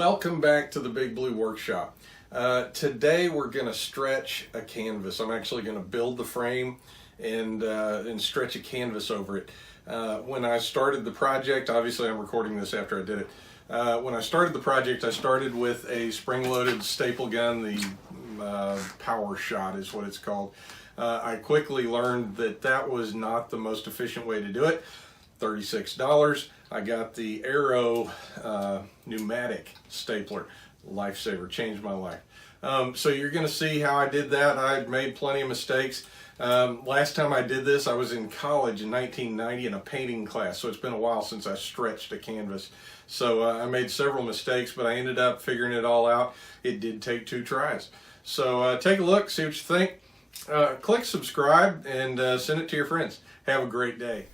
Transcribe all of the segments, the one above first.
Welcome back to the Big Blue Workshop. Today we're going to stretch a canvas. I'm actually going to build the frame and stretch a canvas over it. When I started the project, obviously I'm recording this after I did it. When I started the project, I started with a spring-loaded staple gun, the Power Shot is what it's called. I quickly learned that that was not the most efficient way to do it. $36. I got the Arrow pneumatic stapler. Lifesaver, changed my life. So you're going to see how I did that. I made plenty of mistakes. Last time I did this, I was in college in 1990 in a painting class, so it's been a while since I stretched a canvas. So I made several mistakes, but I ended up figuring it all out. It did take 2 tries. So take a look, see what you think. Click subscribe and send it to your friends. Have a great day.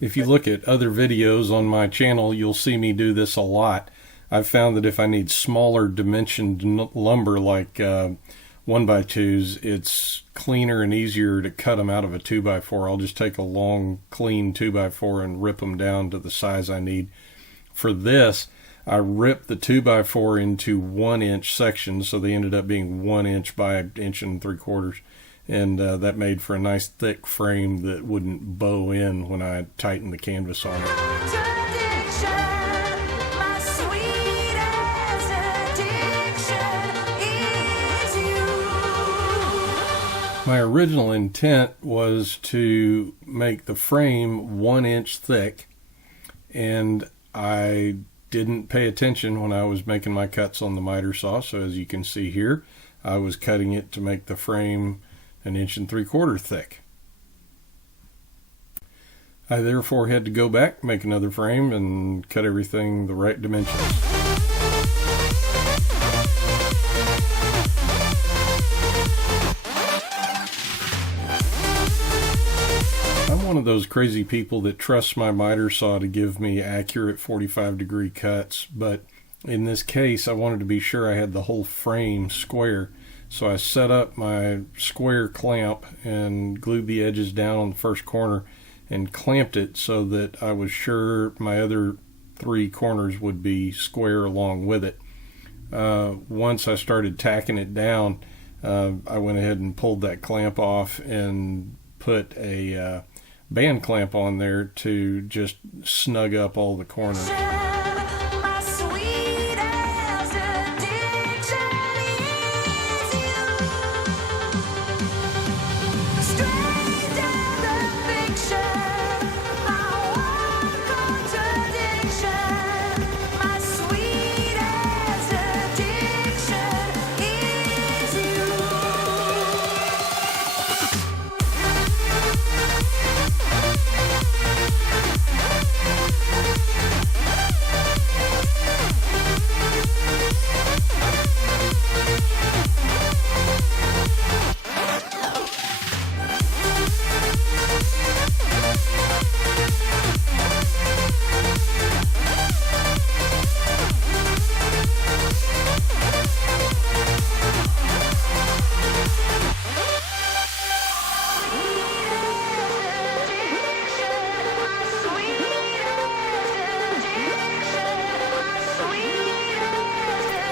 If you look at other videos on my channel, you'll see me do this a lot. I've found that if I need smaller dimensioned lumber like 1x2s, it's cleaner and easier to cut them out of a 2x4. I'll just take a long, clean 2x4 and rip them down to the size I need. For this, I ripped the 2x4 into 1-inch sections, so they ended up being 1 inch by 1 3/4 inches. And that made for a nice thick frame that wouldn't bow in when I tightened the canvas on it. My original intent was to make the frame 1 inch thick, and I didn't pay attention when I was making my cuts on the miter saw. So as you can see here, I was cutting it to make the frame 1 3/4 inches thick. I therefore had to go back, make another frame, and cut everything the right dimensions. I'm one of those crazy people that trusts my miter saw to give me accurate 45-degree cuts, but in this case I wanted to be sure I had the whole frame square. So I set up my square clamp and glued the edges down on the first corner and clamped it so that I was sure my other 3 corners would be square along with it. Once I started tacking it down, I went ahead and pulled that clamp off and put a band clamp on there to just snug up all the corners.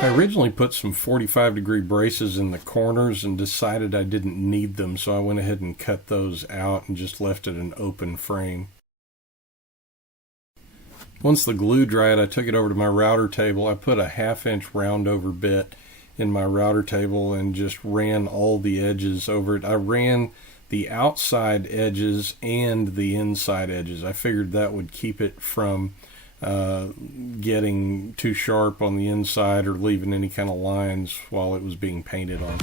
I originally put some 45-degree braces in the corners and decided I didn't need them, so I went ahead and cut those out and just left it an open frame. Once the glue dried, I took it over to my router table. I put a 1/2 inch round over bit in my router table and just ran all the edges over it. I ran the outside edges and the inside edges. I figured that would keep it from getting too sharp on the inside or leaving any kind of lines while it was being painted on.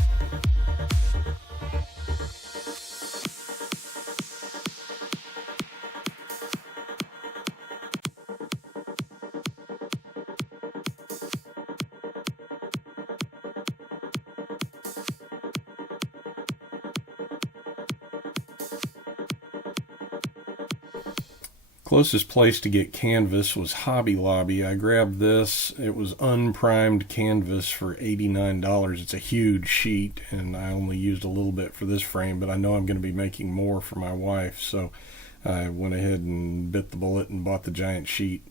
Closest place to get canvas was Hobby Lobby. I grabbed this. It was unprimed canvas for $89. It's a huge sheet, and I only used a little bit for this frame, but I know I'm going to be making more for my wife, so I went ahead and bit the bullet and bought the giant sheet.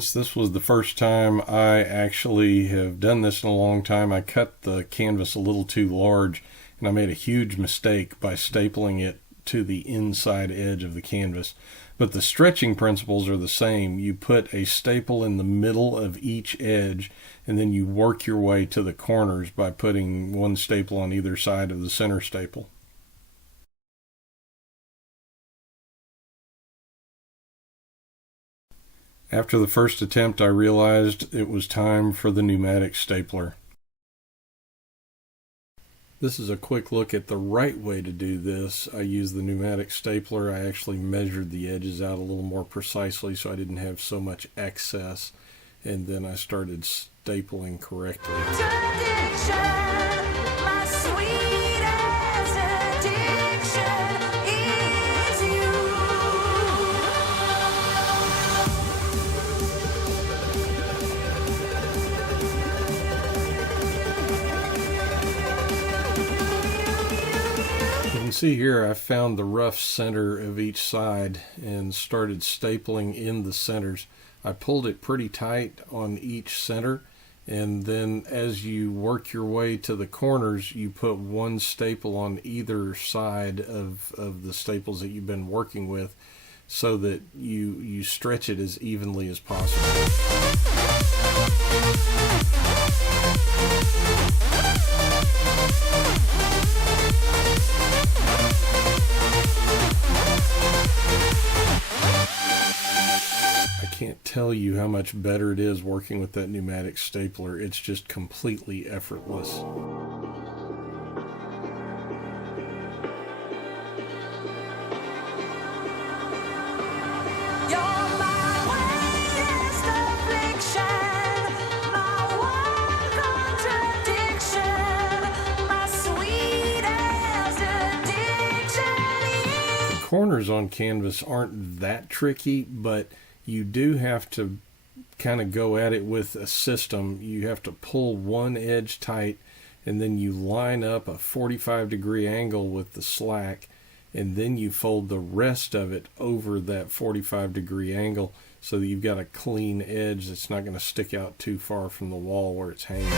since this was the first time I actually have done this in a long time, I cut the canvas a little too large, and I made a huge mistake by stapling it to the inside edge of the canvas. But the stretching principles are the same. You put a staple in the middle of each edge, and then you work your way to the corners by putting one staple on either side of the center staple. After the first attempt, I realized it was time for the pneumatic stapler. This is a quick look at the right way to do this. I used the pneumatic stapler. I actually measured the edges out a little more precisely so I didn't have so much excess, and then I started stapling correctly. You can see here I found the rough center of each side and started stapling in the centers. I pulled it pretty tight on each center, and then as you work your way to the corners, you put one staple on either side of the staples that you've been working with so that you stretch it as evenly as possible. Can't tell you how much better it is working with that pneumatic stapler. It's just completely effortless. The corners on canvas aren't that tricky, but you do have to kind of go at it with a system. You have to pull one edge tight, and then you line up a 45-degree angle with the slack, and then you fold the rest of it over that 45-degree angle so that you've got a clean edge that's not going to stick out too far from the wall where it's hanging.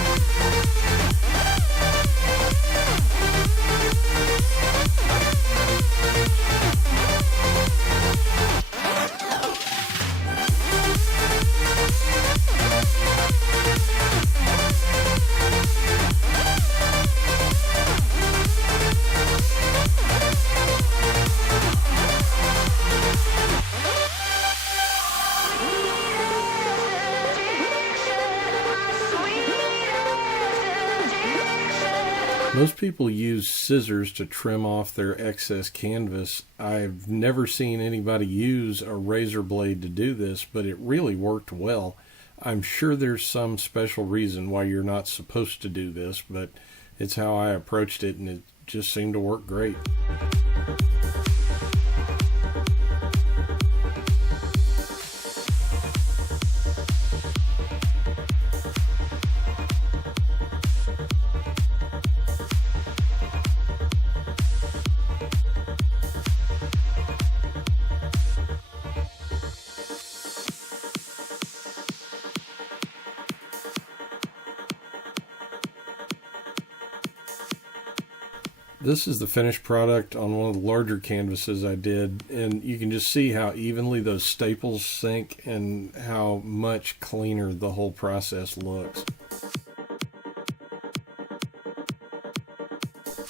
Most people use scissors to trim off their excess canvas. I've never seen anybody use a razor blade to do this, but it really worked well. I'm sure there's some special reason why you're not supposed to do this, but it's how I approached it, and it just seemed to work great. This is the finished product on one of the larger canvases I did, and you can just see how evenly those staples sink and how much cleaner the whole process looks.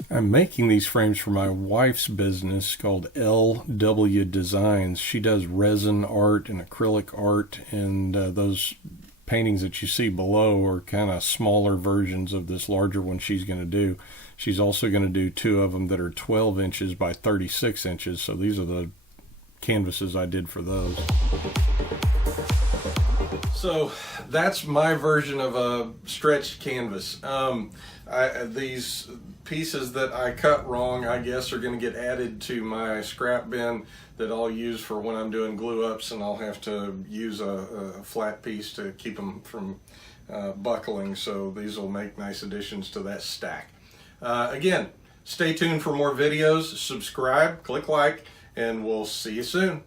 I'm making these frames for my wife's business called LW Designs. She does resin art and acrylic art, and those paintings that you see below are kind of smaller versions of this larger one she's going to do. She's also going to do two of them that are 12 inches by 36 inches, so these are the canvases I did for those. So that's my version of a stretched canvas. These pieces that I cut wrong, I guess, are going to get added to my scrap bin that I'll use for when I'm doing glue ups, and I'll have to use a flat piece to keep them from buckling. So these will make nice additions to that stack. Again, stay tuned for more videos, subscribe, click like, and we'll see you soon.